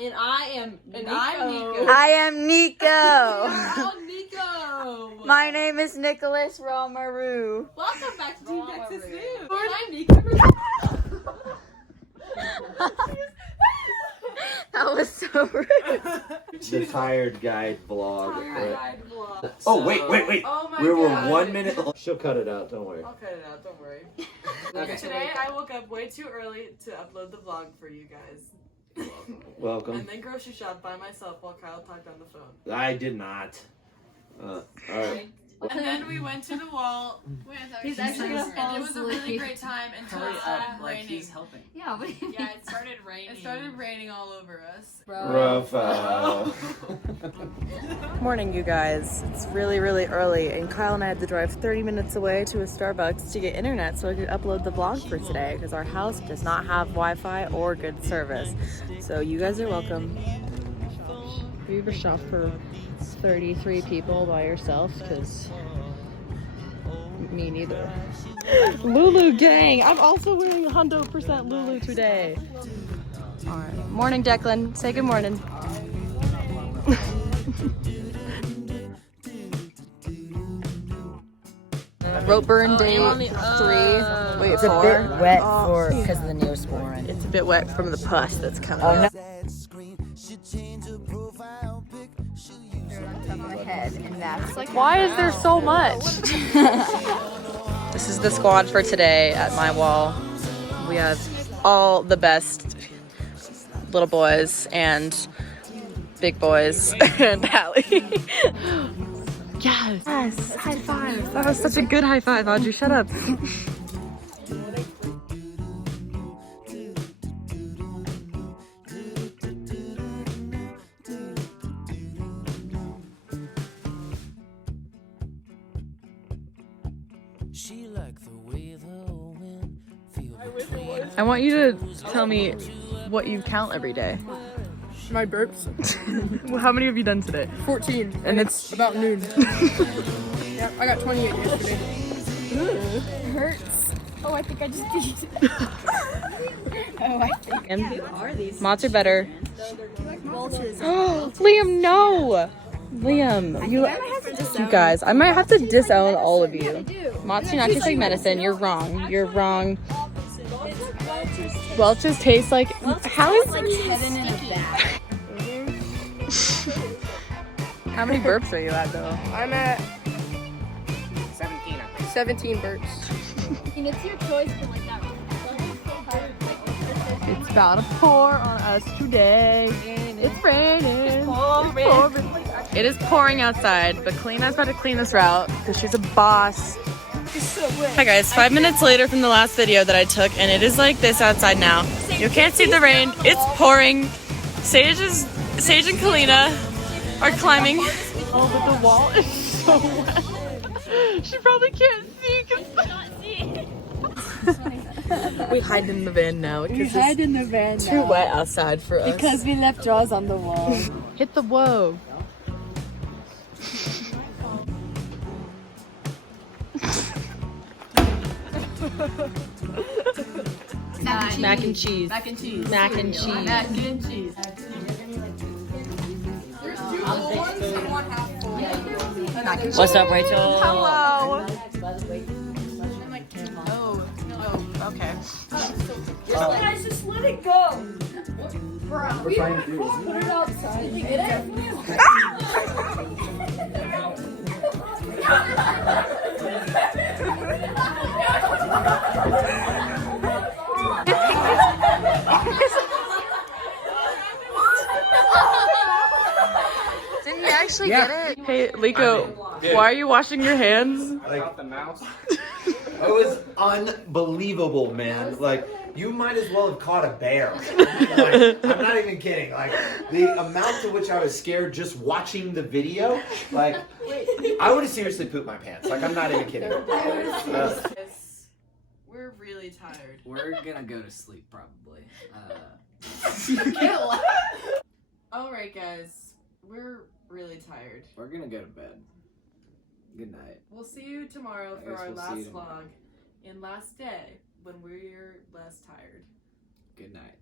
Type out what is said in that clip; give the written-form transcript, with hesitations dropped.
And I'm Nico. I am Nico. Oh, Nico. My name is Nicholas Romaru. Welcome back to TTX News. I'm Nico. That was so rude. The tired guy vlog. So, wait. Oh my We were God. 1 minute. She'll cut it out. Don't worry. I'll cut it out. Don't worry. Okay. Today I woke up way too early to upload the vlog for you guys. Welcome. And then grocery shop by myself while Kyle talked on the phone. I did not. All right. And then we went to the wall. He's actually gonna fall And it was a really great time until it started raining. He's helping. Yeah, what do you Yeah, it started raining. It started raining all over us. Rafael. Morning, you guys. It's really, really early, and Kyle and I had to drive 30 minutes away to a Starbucks to get internet so I could upload the vlog for today because our house does not have Wi-Fi or good service. So you guys are welcome. Have you ever shopped for 33 people by yourself? Because me neither. Lulu gang! I'm also wearing 100% Lulu today. Alright. Morning, Declan. Say good morning. Rope burn day 3. Wait, It's 4. a bit wet for because of the Neosporin. It's a bit wet from the pus that's coming Oh, out. no. Why is there so much? This is the squad for today at my wall. We have all the best little boys and big boys and Hallie. Yes, high five. That was such a good high five, Audrey. Shut up. I want you to tell me what you count every day. My burps. Well, how many have you done today? 14. And it's About noon. Yep, I got 28 yesterday. It hurts. Oh, I think I just did. Oh, I think. Mott's are better. Vultures. Liam, no! Liam, you guys, I might have to disown all of you. Mott's do not taste like medicine. You're wrong. You're wrong. Welch's taste like how is Heaven in a bag. How many burps are you at though? I'm at 17 burps. And it's your choice to like that. It's about to pour on us today. It's raining. Pouring. It is pouring outside, but Kalina's about to clean this route because she's a boss. Hi guys, 5 minutes later from the last video that I took, and it is like this outside now. You can't see the rain. It's pouring. Sage and Kalina are climbing. Oh, but the wall is so wet. She probably can't see. We hide in the van now. We hide in the van Too wet outside for us. because we left drawers on the wall. Hit the whoa. Mac and cheese. Mac and cheese. Mac and cheese. Mac and cheese. There's 2 full ones and 1 half full. What's up, Rachel? Hello. Okay. Guys, just let it go. Bro, we don't put it outside. You get it? Didn't you actually get it? Hey, Liko, why are you washing your hands? Like the mouse. It was unbelievable, man. Like you might as well have caught a bear. Like, I'm not even kidding. Like the amount to which I was scared just watching the video. Like I would have seriously pooped my pants. Like I'm not even kidding. We're really tired. We're gonna go to sleep probably. Alright guys, we're really tired. We're gonna go to bed. Good night. We'll see you tomorrow I for guess our we'll see last you tomorrow. vlog and last day when we're less tired. Good night.